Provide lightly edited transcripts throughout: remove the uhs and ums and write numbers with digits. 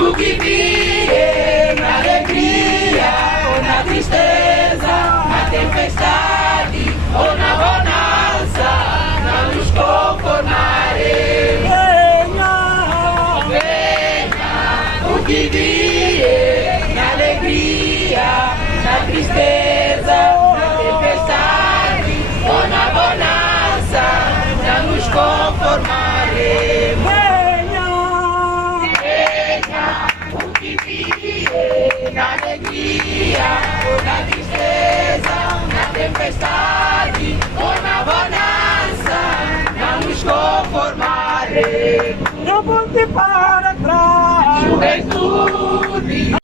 O que vier na alegria ou na tristeza, na tempestade ou na bonança, não nos conformaremos. Venha, o que vier na alegria, na tristeza, na tempestade ou na bonança, não nos conformaremos. Na alegria ou na tristeza, na tempestade ou na bonança, não nos conformaremos. Não volte para trás, juventude.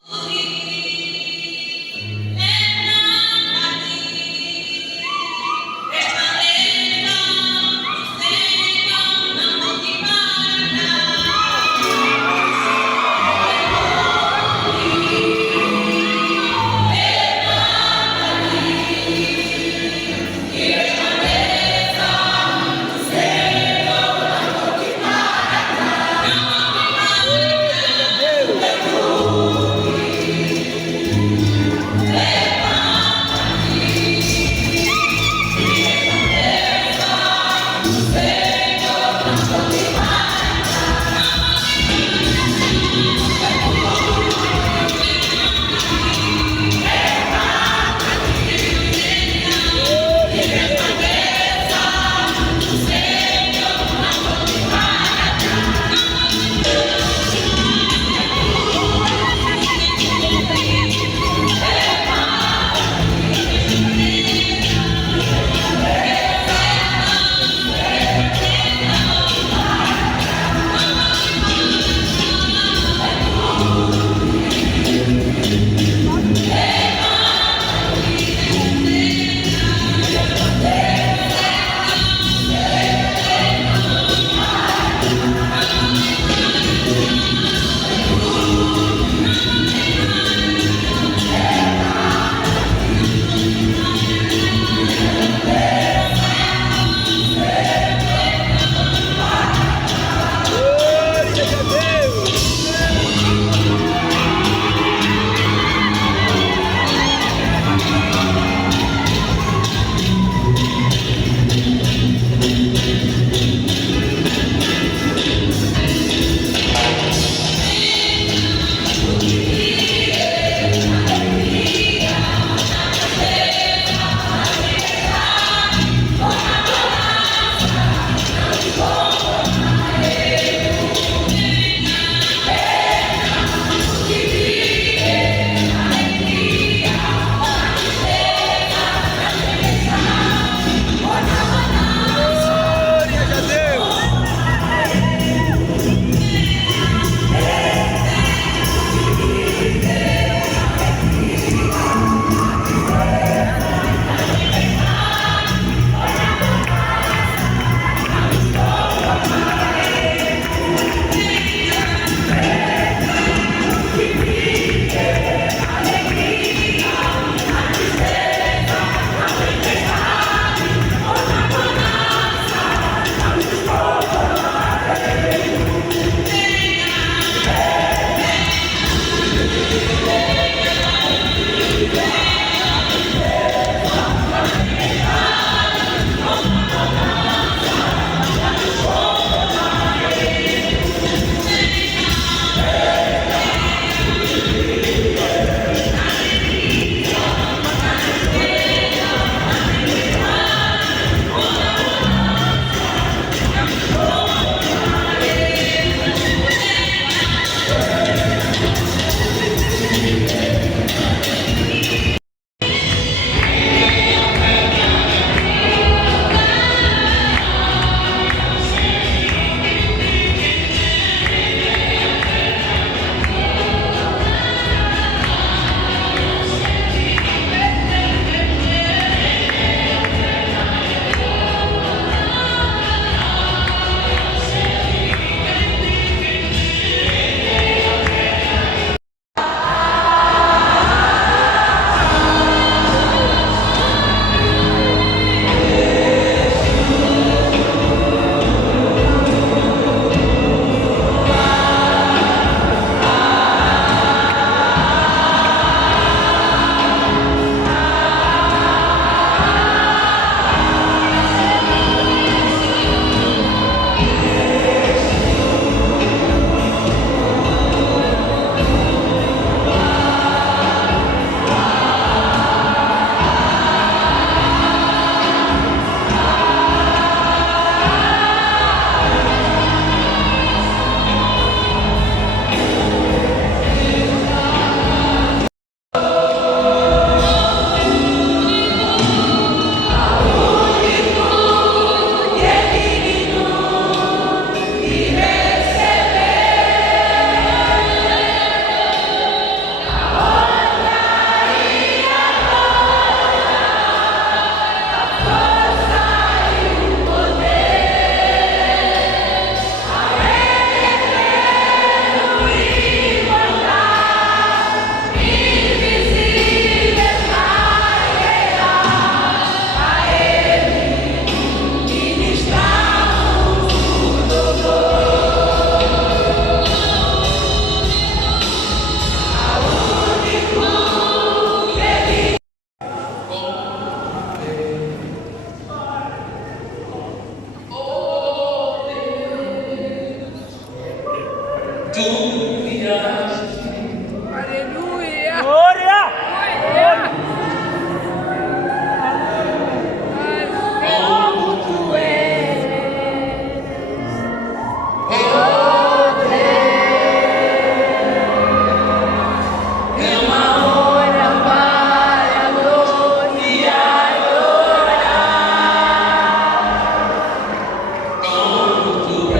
Aleluia. Glória! Como tu és. É uma hora para gloriar. Como tu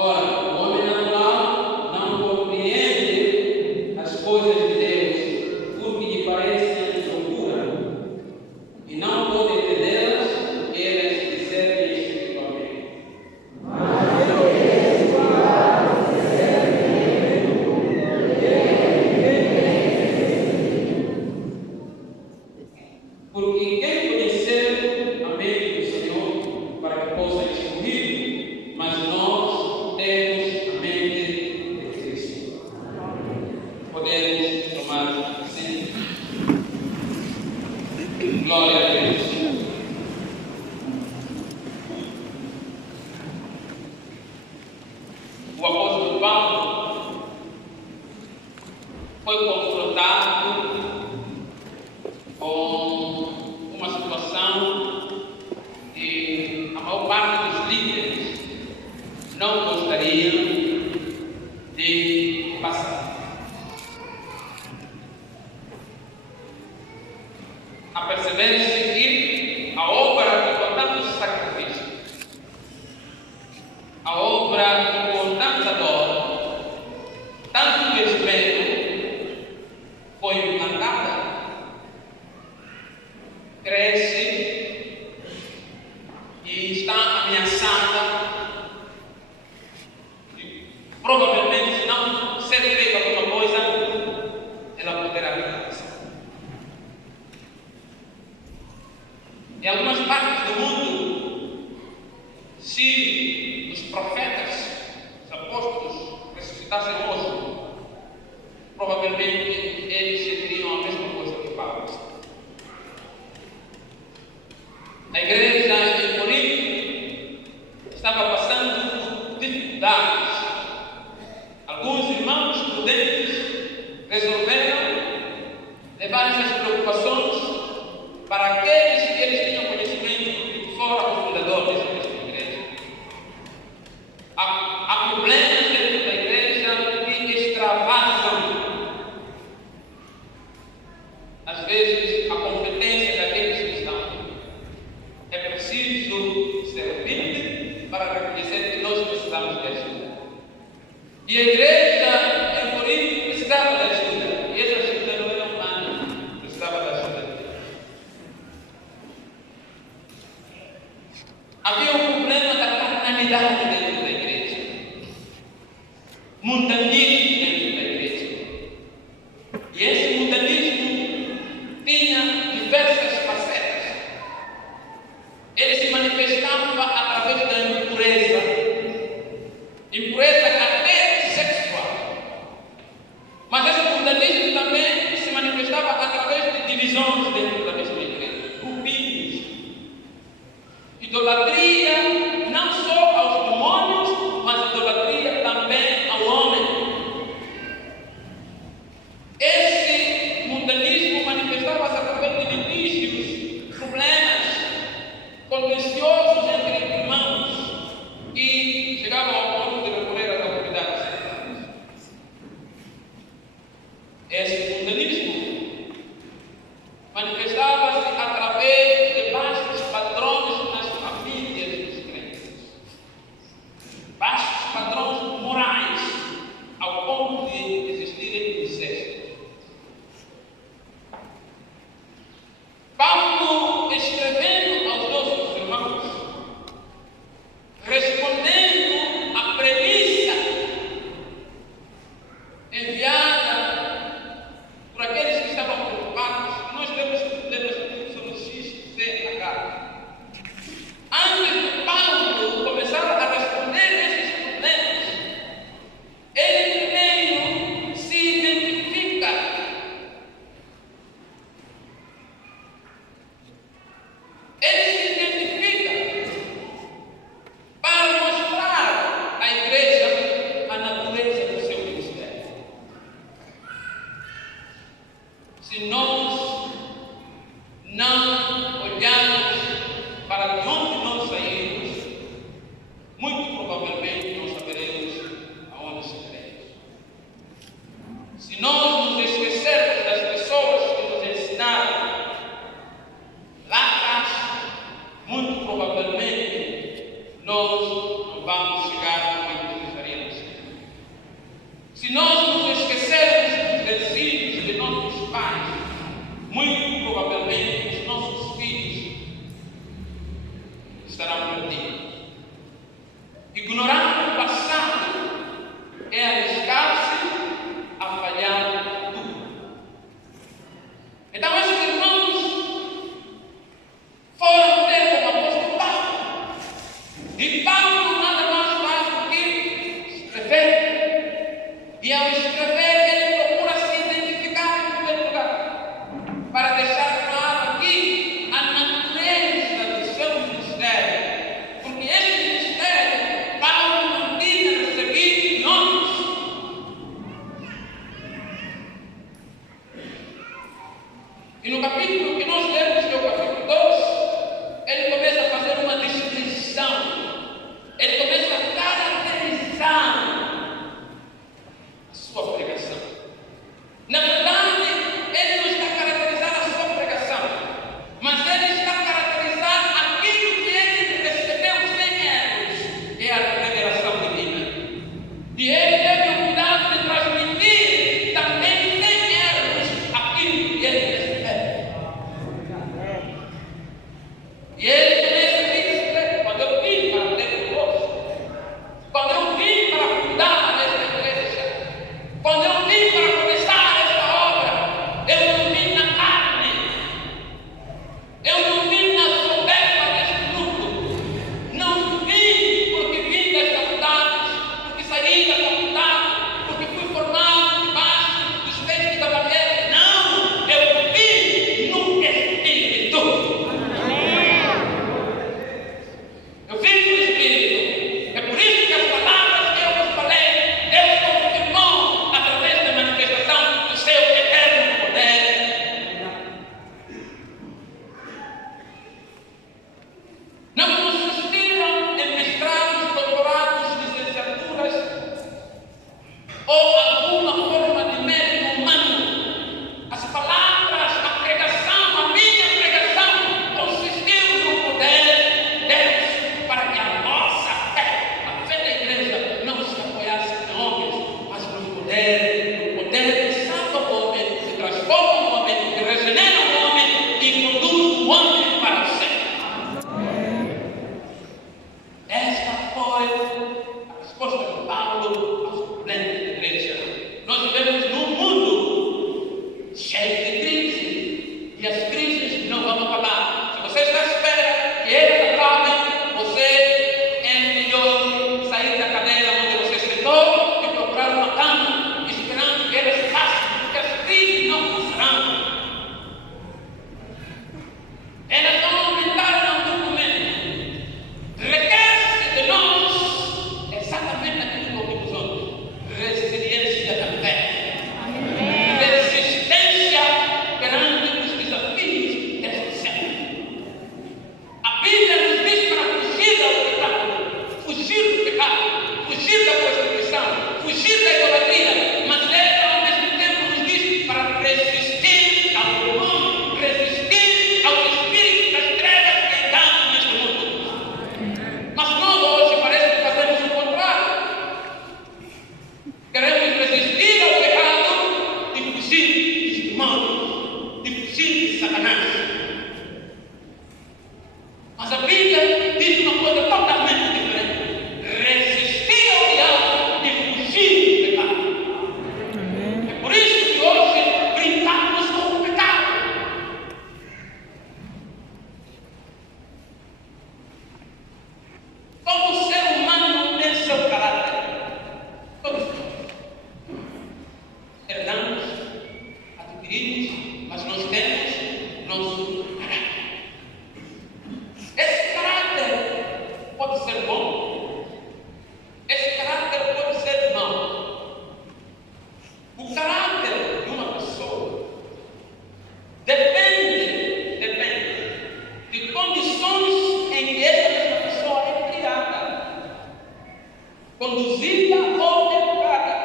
Ora, o homem natural não foi confrontado com uma situação que a maior parte dos líderes não gostariam de passar. A perceber-se que a obra que com tanto sacrifício, a obra que com tanta dor, tanto esmero foi implantada, cresce e está ameaçada e provavelmente, se não ser feita alguma coisa, ela poderá vir. Em algumas partes do mundo, se os profetas, os apóstolos ressuscitassem hoje, provavelmente eles diriam a mesma coisa que Paulo. A igreja em Corinto estava passando dificuldades. Alguns irmãos prudentes resolveram levar essas preocupações para aqueles que eles tinham conhecimento fora dos fundadores desta igreja. Há problemas dentro da igreja que extravasam, às vezes, a competência daqueles que estão aqui. É preciso ser humilde para reconhecer que nós precisamos de ajuda. E a igreja em Corinto precisava de ajuda. E essa ajuda não era humana, precisava da ajuda de Deus. Havia um problema da carnalidade dentro da igreja, mundanismo dentro da igreja. E esse mundanismo tinha diversas facetas. Ele se manifestava através da impureza, impureza até sexual. Mas esse mundanismo também se manifestava através de divisões dentro da mesma igreja, grupinhos, idolatria não só aos demônios, mas idolatria também ao homem. Esse mundanismo manifestava-se através de litígios, problemas contenciosos entre irmãos e chegavam ao ponto de recorrer às autoridades seculares. Esse mundanismo manifestava-se através de baixos padrões nas famílias dos crentes, baixos padrões morais, ao ponto de existirem incesto. Paulo, escrevendo aos nossos irmãos, respondendo à premissa enviada por aqueles que estavam preocupados, nós temos sobre X, Z, H. Antes de Paulo começar a responder esses problemas, ele primeiro se identifica. Ele se identifica para mostrar à igreja a natureza do seu ministério. Se nós não olharmos para de onde nós saímos, muito provavelmente não saberemos aonde chegaremos. Se nós nos esquecermos das pessoas que nos ensinaram lá atrás, muito provavelmente nós não vamos chegar onde desejaríamos chegar. Se nós nos esquecermos dos ensinos de nossos pais, muito provavelmente os nossos filhos estarão perdidos. Ignorar o passado é arriscar-se a falhar tudo. Então, esses irmãos foram ter com o apóstolo Paulo. E Paulo nada mais faz do que escrever. E ao escrever, ele procura se identificar em primeiro lugar, para deixar claro aqui a natureza do seu ministério. Porque esse ministério, Paulo foi a resposta de Paulo aos problemas da igreja. Nós vivemos num mundo cheio de crise, e as crises não vão acabar. Se você está à espera que eles acabem, você é melhor sair da cadeira onde você sentou e procurar uma cama, esperando que eles passem, porque as crises não passarão. Elas vão aumentar em algum momento. Requer-se de nós exatamente aquilo que ouvimos ontem: resiliência da fé, resistência perante os desafios deste século. A Bíblia nos diz para fugir ao pecado, fugir da prostituição, fugir da idolatria, mas ela ao mesmo tempo nos diz para resistir ao demônio, resistir ao espírito das trevas que andam neste mundo. Mas nós hoje parece que fazemos o contrário. Queremos resistir ao pecado e fugir dos demônios, e fugir de Satanás. Mas a Bíblia diz uma coisa totalmente diferente: resistir ao diabo e fugir do pecado. É por isso que hoje brincamos com o pecado. Todo ser humano tem seu caráter. Todos nós herdamos, adquirimos, mas nós temos nosso caráter. Esse caráter pode ser bom, esse caráter pode ser mau. O caráter de uma pessoa depende de condições em que essa mesma pessoa é criada, conduzida ou educada.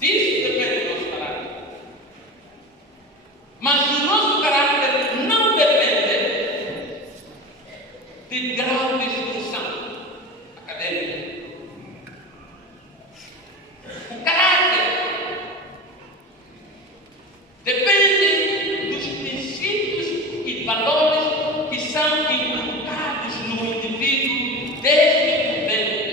Disso depende do nosso caráter. Mas o nosso caráter não depende de grau de instrução acadêmica. O caráter depende dos princípios e valores que são implantados no indivíduo desde o ventre.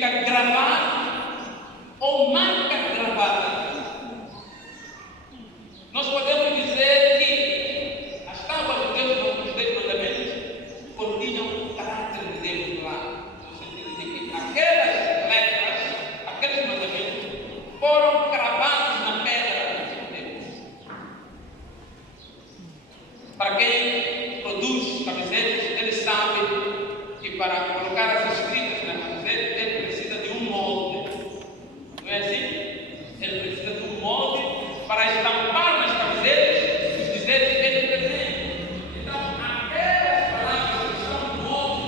significa gravado ou marca gravada. Nós podemos dizer que as tábuas de Deus, os 10 mandamentos, continham o caráter de Deus lá, no sentido de que aquelas letras, aqueles mandamentos foram cravados na pedra de Deus. Para quem produz camisetas, ele sabe que para colocar as escritas na camiseta, ele precisa de um molde. Não é assim? Ele precisa de um molde para estampar nas camisetas os dizeres que ele desenha. Então, aquelas palavras que estão no molde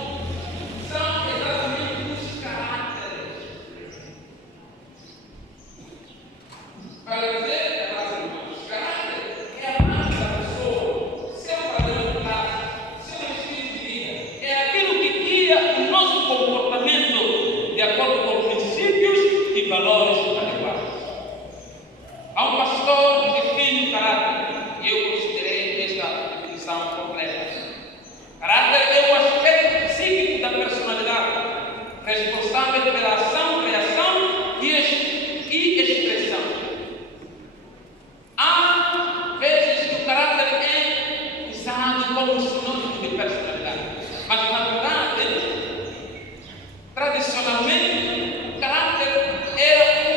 são exatamente os caráteres. Para dizer, os caráteres é a marca da pessoa, seu padrão de classe, seu estilo de vida. É aquilo que guia o nosso comportamento de acordo com princípios e valores adequados. Há um pastor que define o caráter, e eu considerei esta definição completa. Caráter é o aspecto psíquico da personalidade, responsável pela ação, reação e expressão. Há vezes que o caráter é usado como sinônimo de personalidade, mas na verdade, tradicionalmente, o caráter era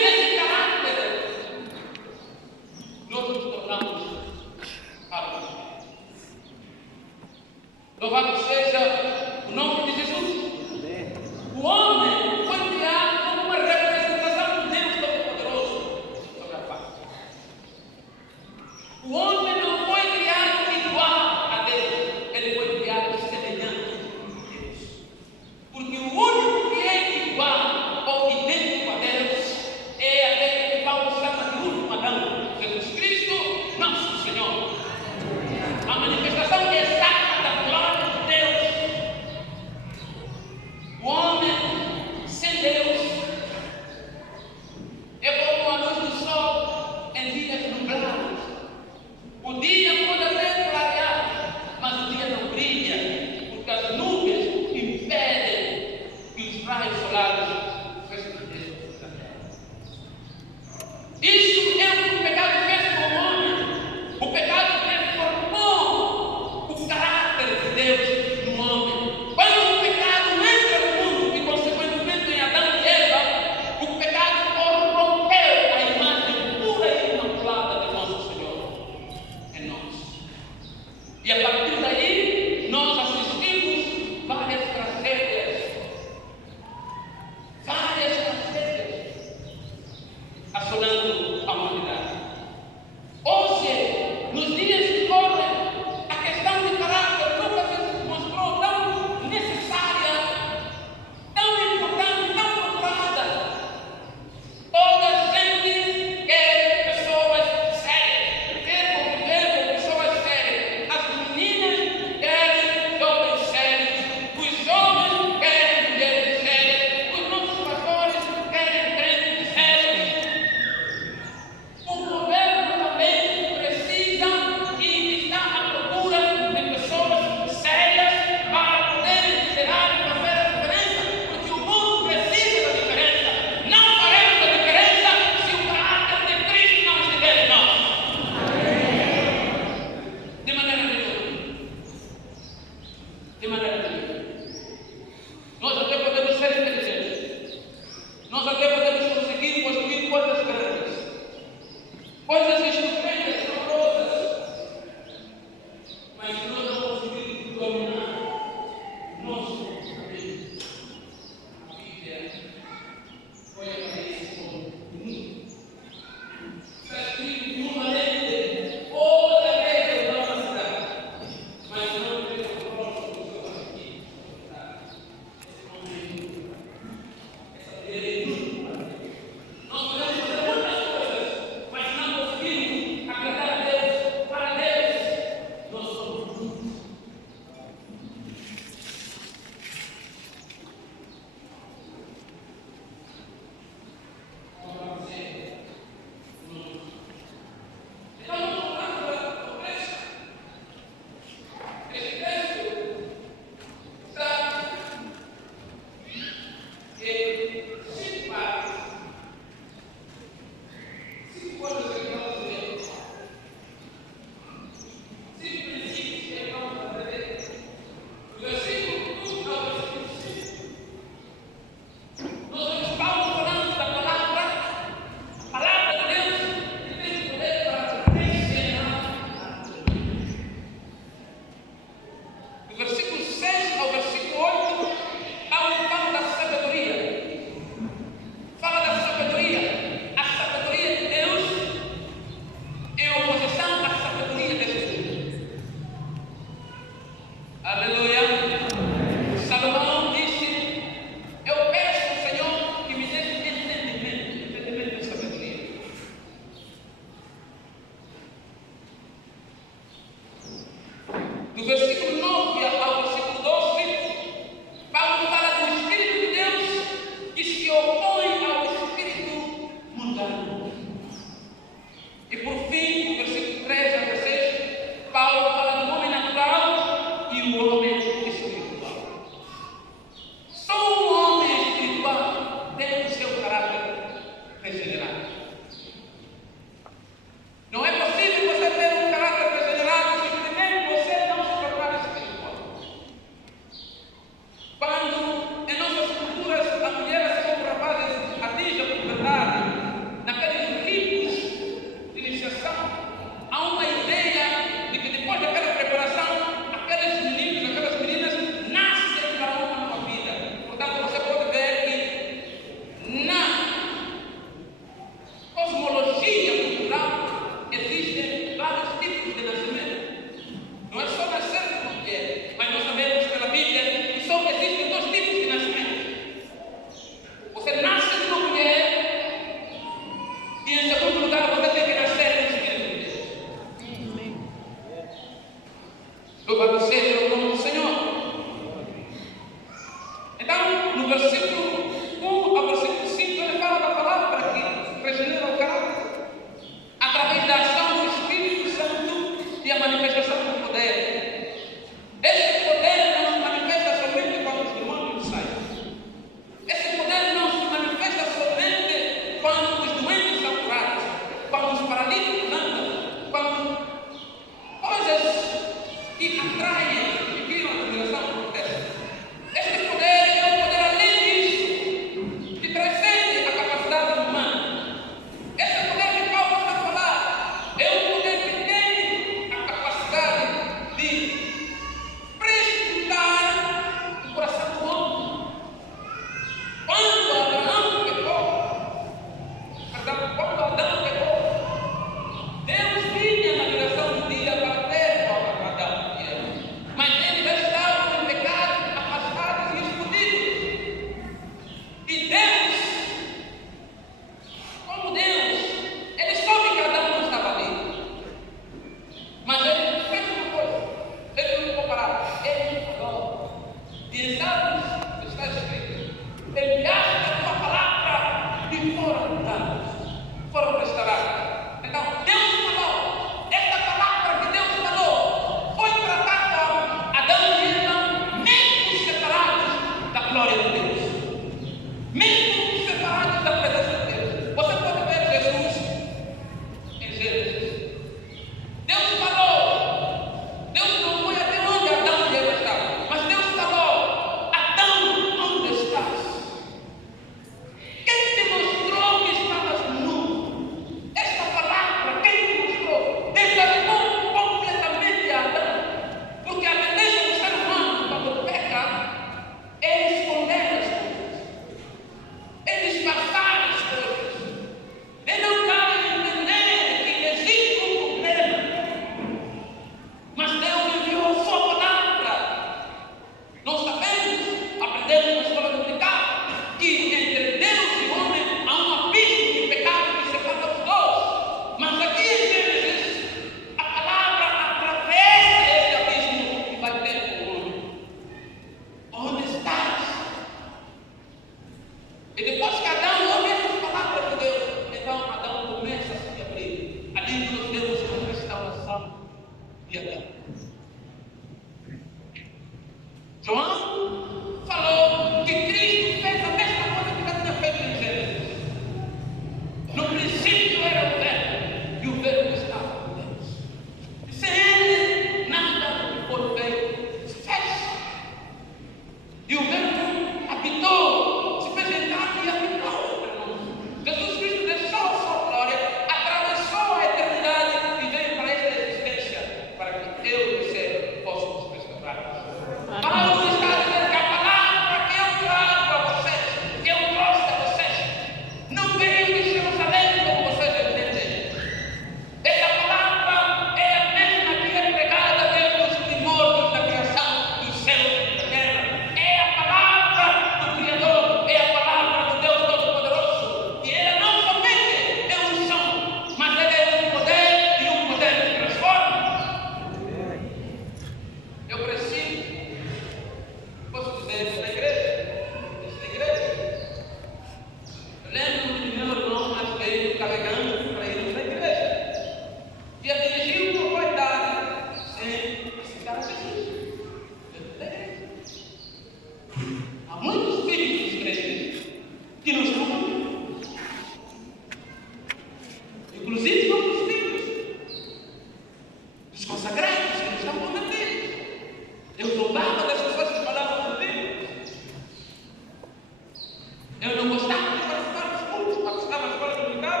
estava na escola dominical,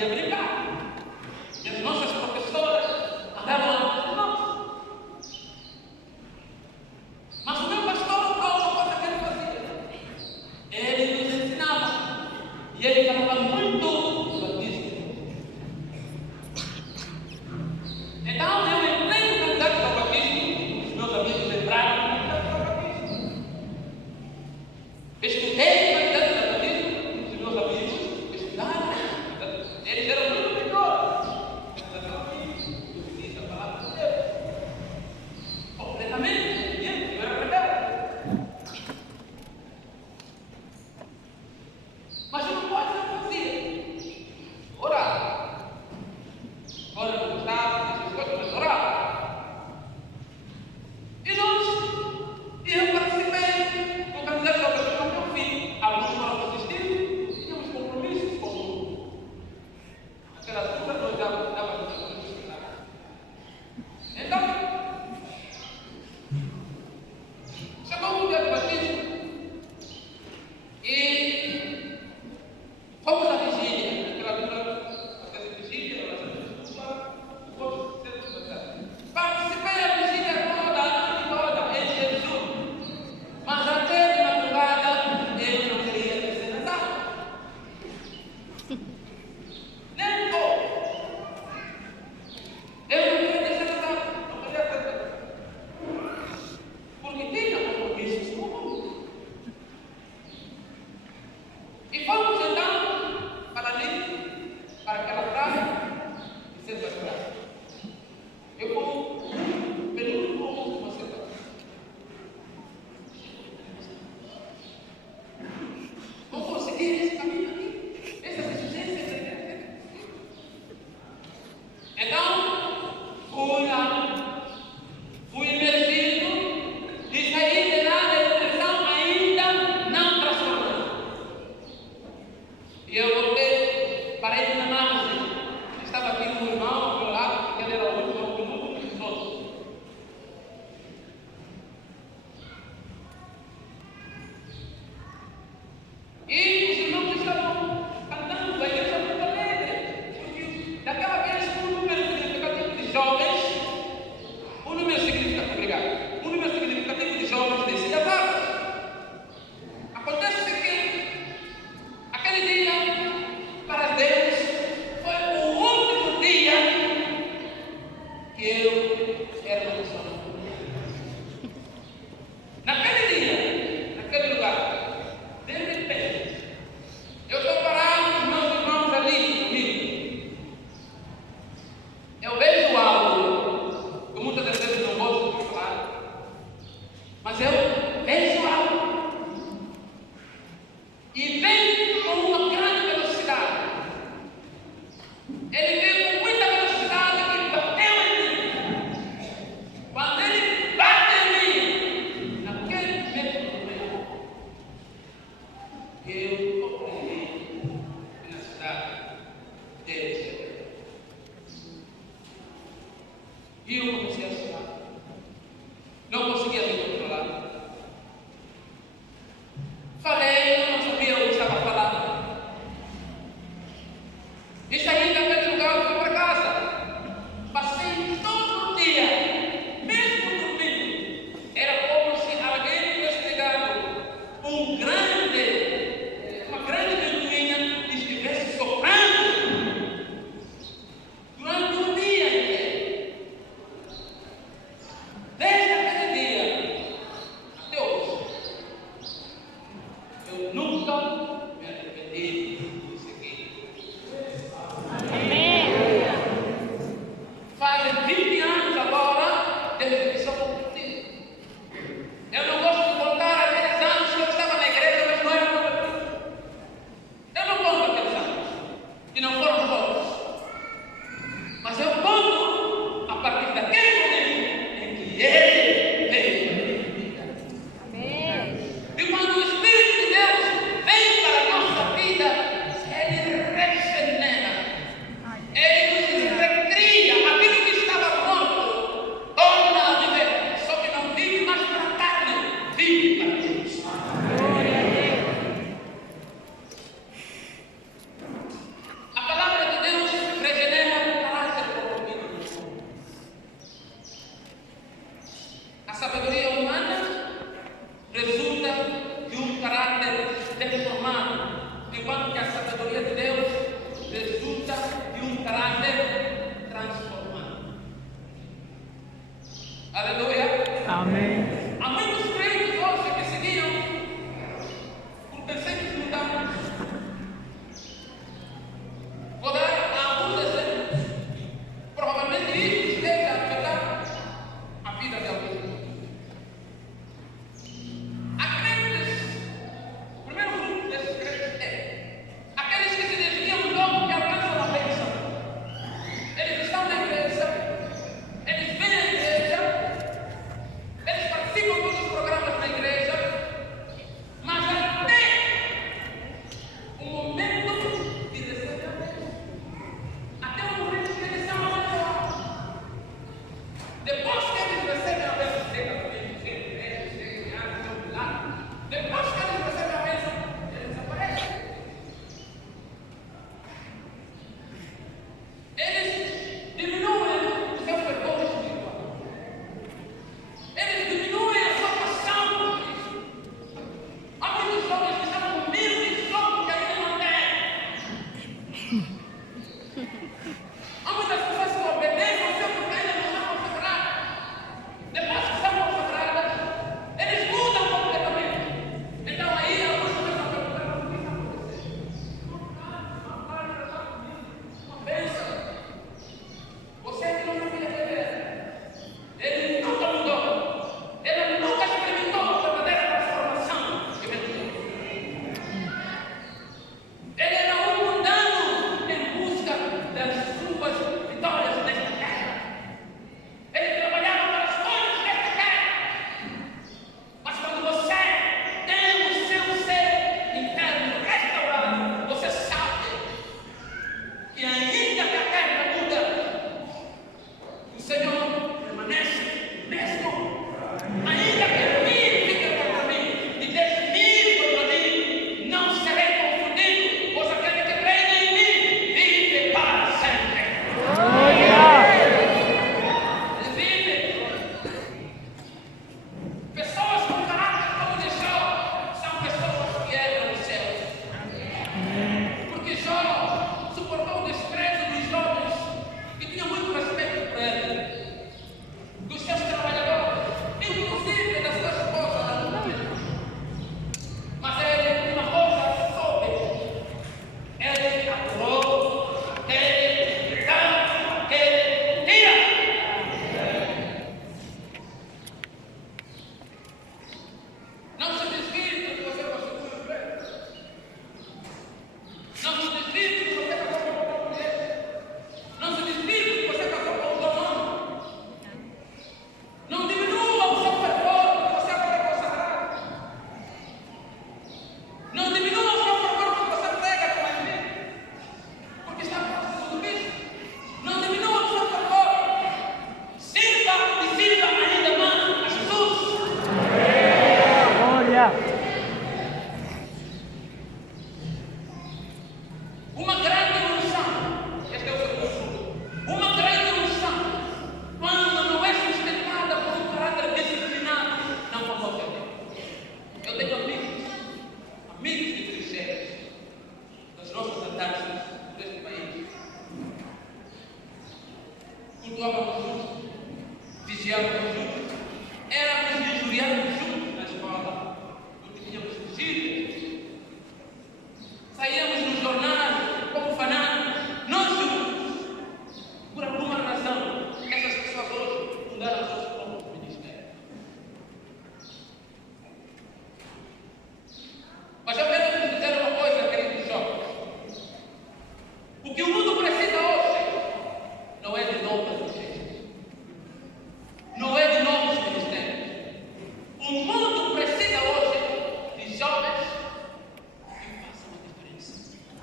ia brincar. E as nossas professoras andavam lá com nós. Mas o meu pastor, qual a coisa que ele fazia? Ele nos ensinava. E ele falava muito do batismo. Então eu entrei no candidato ao batismo. Os meus amigos entraram no candidato ao batismo. Estudei o candidato ao batismo. Os meus amigos estudaram. Eles eram muito melhores. A palavra de Deus. Completamente. Eu era rebelde. Mas eu não fazia. Orar. Agora eu não gostava dessas coisas, mas orar. E eu participei do candidato ao batismo até o fim. Alguns foram assistir, tínhamos compromissos com aquelas coisas, nós dávamos compromissos. Então, chegou o dia do batismo e fomos à vigília. Naquela altura, até a vigília, nós fomos participei da vigília toda, em Jesus. Mas até de madrugada, ele não queria descer nas águas. Nem pouco. Eu não queria descer nas águas. Não queria descer. Porque tinha compromissos com o mundo. E fomos então para ali, para aquela praia, e ser praia. Eu como penúltimo como você está. Vou conseguir esse caminho aqui, essa exigência. Então, fui lá, fui imergido e saí de lá da depressão ainda não transformado. E eu voltei, parei na margem. Estava aqui um irmão ao meu lado, porque ele era o último dos outros. E os irmãos estavam cantando, a igreja muito alegre, porque daquela vez um número significativo de jovens, um número significativo, obrigado, um número significativo de jovens descia as águas. Acontece que aquele dia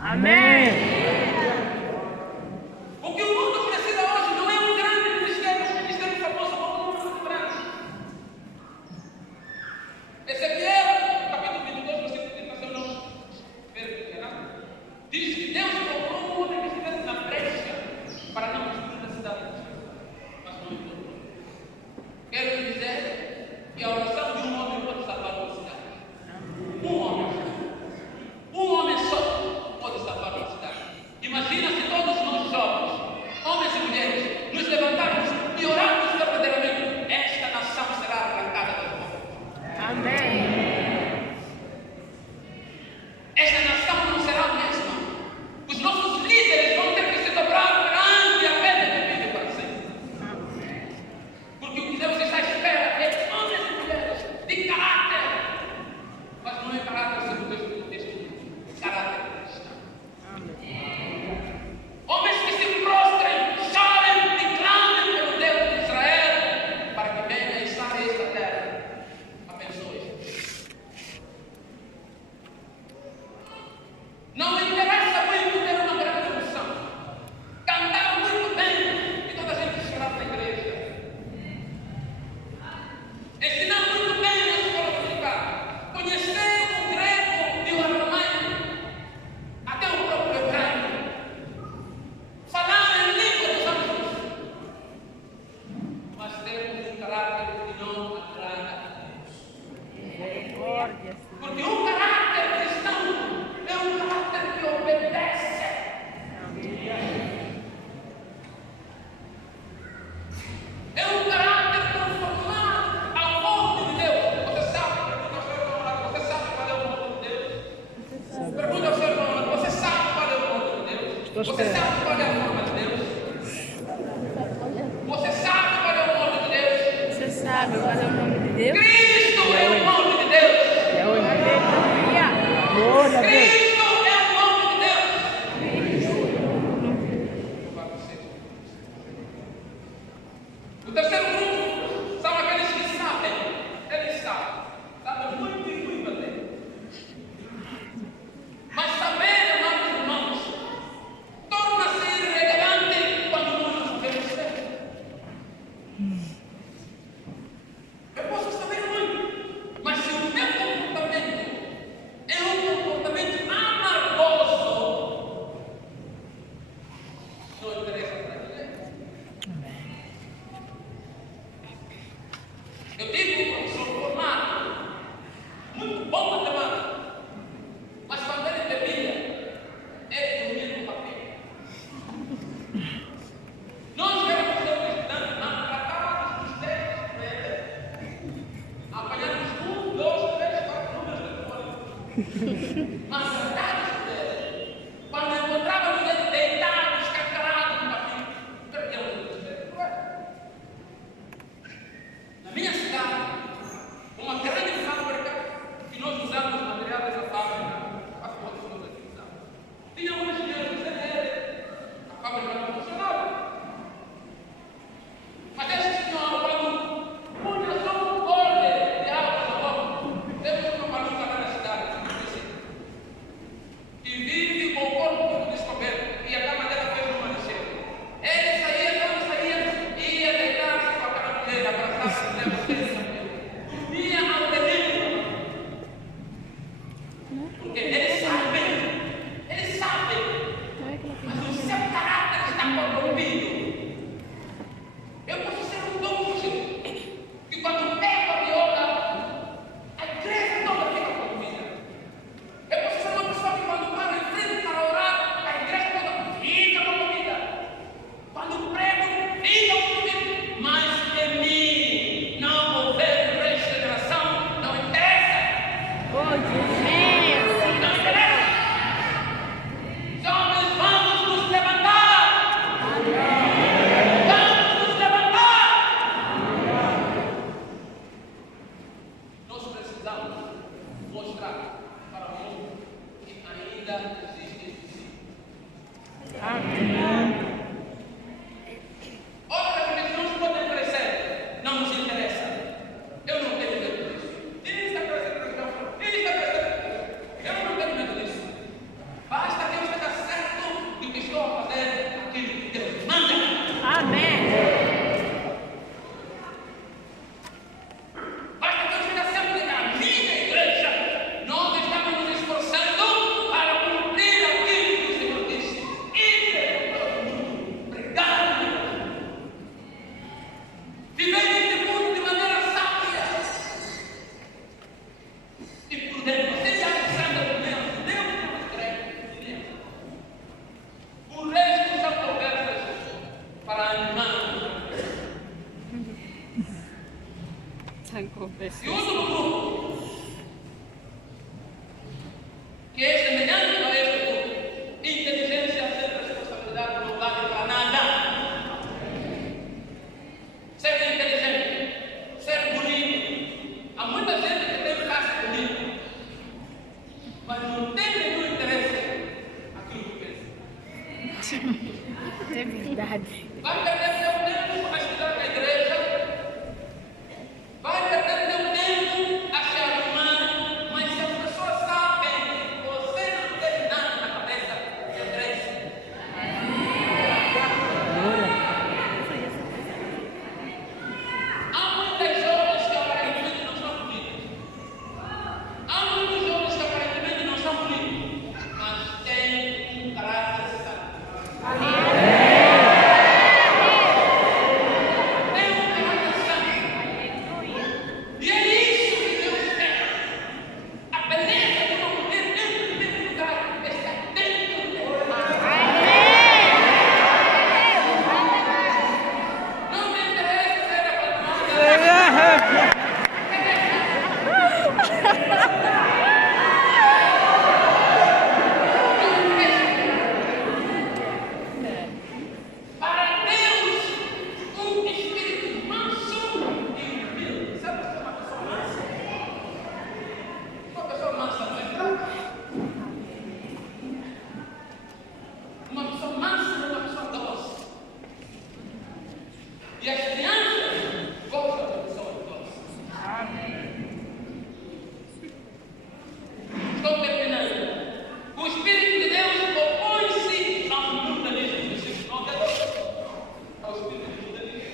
Amém. O que o mundo precisa hoje não é um grande ministério famoso como o mundo grande. Ezequiel, capítulo 22, versículo 30, se eu não ver errado, diz que Deus procurou um homem que estivesse na brecha para não destruir a cidade, mas não encontrou. Quero lhe dizer que a oração de um homem pode salvar uma cidade. Um homem só pode salvar uma cidade. Imagina se todos nós jovens, homens e mulheres, nos levantarmos e orarmos verdadeiramente, esta nação será arrancada das mãos. Amém. Esta nação não será a mesma. Os nossos líderes vão ter que se dobrar perante a pena que vive para sempre. Porque o que Deus está à espera é homens e mulheres de caráter. Mas não é caráter segundo o texto, caráter cristão. Homens que se prostrem, chorem e clamem pelo Deus de Israel para que venha e sare esta terra. Abençoe. Não me interessa muito ter uma grande função. Cantar muito bem e toda a gente chorar na igreja. Ensinar muito bem na escola dominical. Conhecer o grego e o aramaico, até o próprio hebraico. Falar em língua dos anjos. Mas termos um caráter que não agrada a Deus. Misericórdia. Porque o caráter cristão é um caráter que obedece. É um caráter transformado ao molde de Deus. Você sabe, pergunta ao seu irmão, você sabe qual é o molde de Deus? Pergunta ao seu irmão, você sabe qual é o molde de Deus? Você sabe qual é a forma de Deus? Você sabe qual é o molde de Deus? Você sabe qual é o nome de Deus? Cristo é o molde de Deus. Aleluia. Glória a Deus. Cristo é o molde de Deus. O terceiro grupo são aqueles que sabem. Eles sabem muito e muito até. Mas saber, amados irmãos, torna-se irrelevante quando nós nos vemos certos. Eu posso saber muito. É verdade. Vai perder seu tempo a estudar na igreja. Vai perder seu tempo a se arrumar. Mas se as pessoas sabem que você não tem nada na cabeça, é triste. Há muitas jovens que aparentemente não são bonitas. Há muitos jovens que aparentemente não são bonitos, mas têm um caráter santo. E é isso que Deus quer. A beleza de uma mulher, em primeiro lugar, está dentro dela. Não me interessa ser abandonada. Para Deus, um espírito manso e humilde. Sabe o que é uma pessoa mansa? Uma pessoa mansa não é fraca. Uma pessoa mansa não é uma pessoa doce. E as crianças gostam de pessoas doces. Estou terminando. O Espírito de Deus opõe-se ao mundanismo. Versículo 9 a 12. Ao espírito de mundanismo.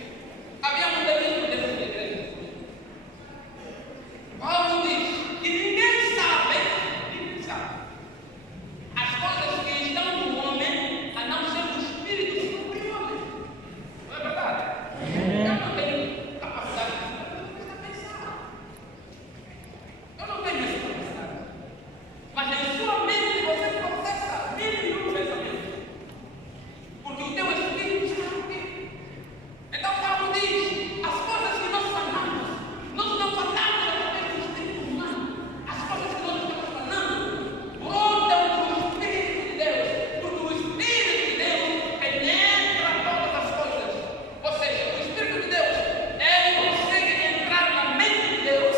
Havia mundanismo dentro da igreja. Paulo diz que ninguém sabe as coisas que estão no homem, a não ser o espírito sobre o homem. Não é verdade? Eu não tenho capacidade de pensar. Eu não tenho essa capacidade. Mas em sua mente você processa mil e um pensamentos. Porque o teu espírito está aqui. Então Paulo diz, as coisas que nós falamos, nós não falamos através do espírito humano. As coisas que nós estamos falando brotam do Espírito de Deus. Porque o Espírito de Deus penetra todas as coisas. Ou seja, o Espírito de Deus, ele consegue entrar na mente de Deus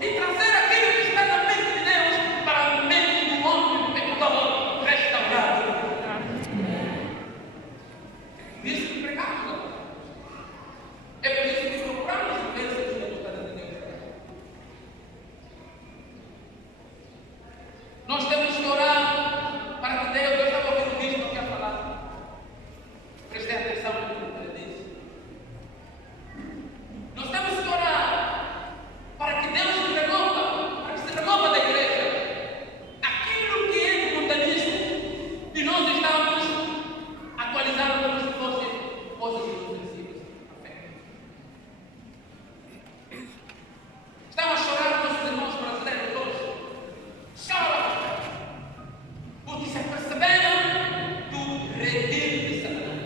e trazer aquilo que está na mente de Deus para a mente do homem pecador restaurado. Isso que pregamos. É por isso que procuramos bênçãos da vontade de Deus. Nós temos que orar para que Deus estava ouvindo isso que eu quero falar. Preste atenção no que ele disse. Nós temos que orar para que Deus se renova, para que se renova da igreja aquilo que é do mundanismo e nós estamos atualizando como se fossem coisas inofensivas à fé. Estamos a chorar nossos irmãos brasileiros todos. Choram porque se aperceberam do retiro de Satanás.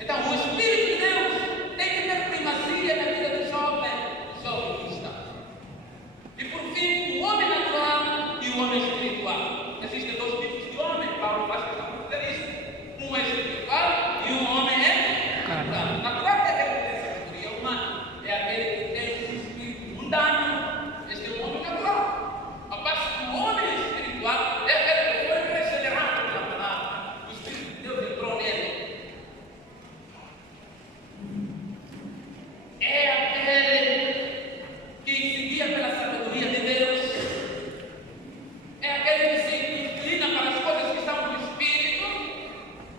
Então, o Espírito de Deus tem que ter primazia na vida do jovem cristão. E por fim, o homem natural e o homem espiritual. Existem dois tipos de homem, Paulo faz questão de dizer isso. Um é espiritual e um homem é natural. Natural é aquele que tem sabedoria humana, é aquele que tem um espírito mundano. Este é o homem natural. Ao passo que o homem espiritual é aquele que foi regenerado pela palavra. O Espírito de Deus entrou nele. É aquele que seguia pela sabedoria de Deus. É aquele que se inclina para as coisas que estão no Espírito.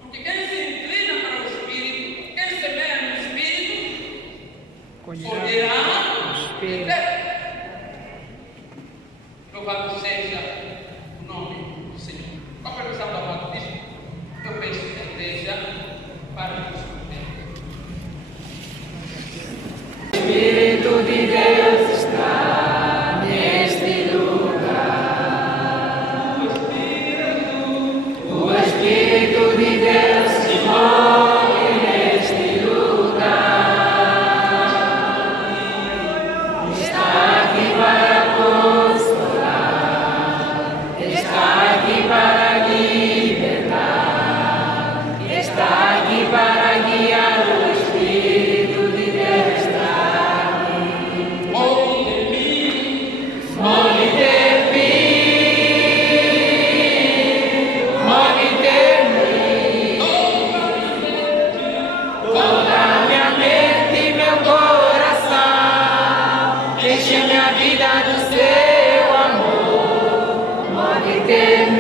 Porque quem se inclina para o Espírito, quem semeia no Espírito, colherá o Espírito. Louvado seja o nome do Senhor. Qual a permissão da palavra disso? Eu penso que a igreja para o Espírito. Espírito de Deus está neste lugar. O Espírito de Deus se move neste lugar. Está aqui para consolar. enche minha vida do seu amor. Move que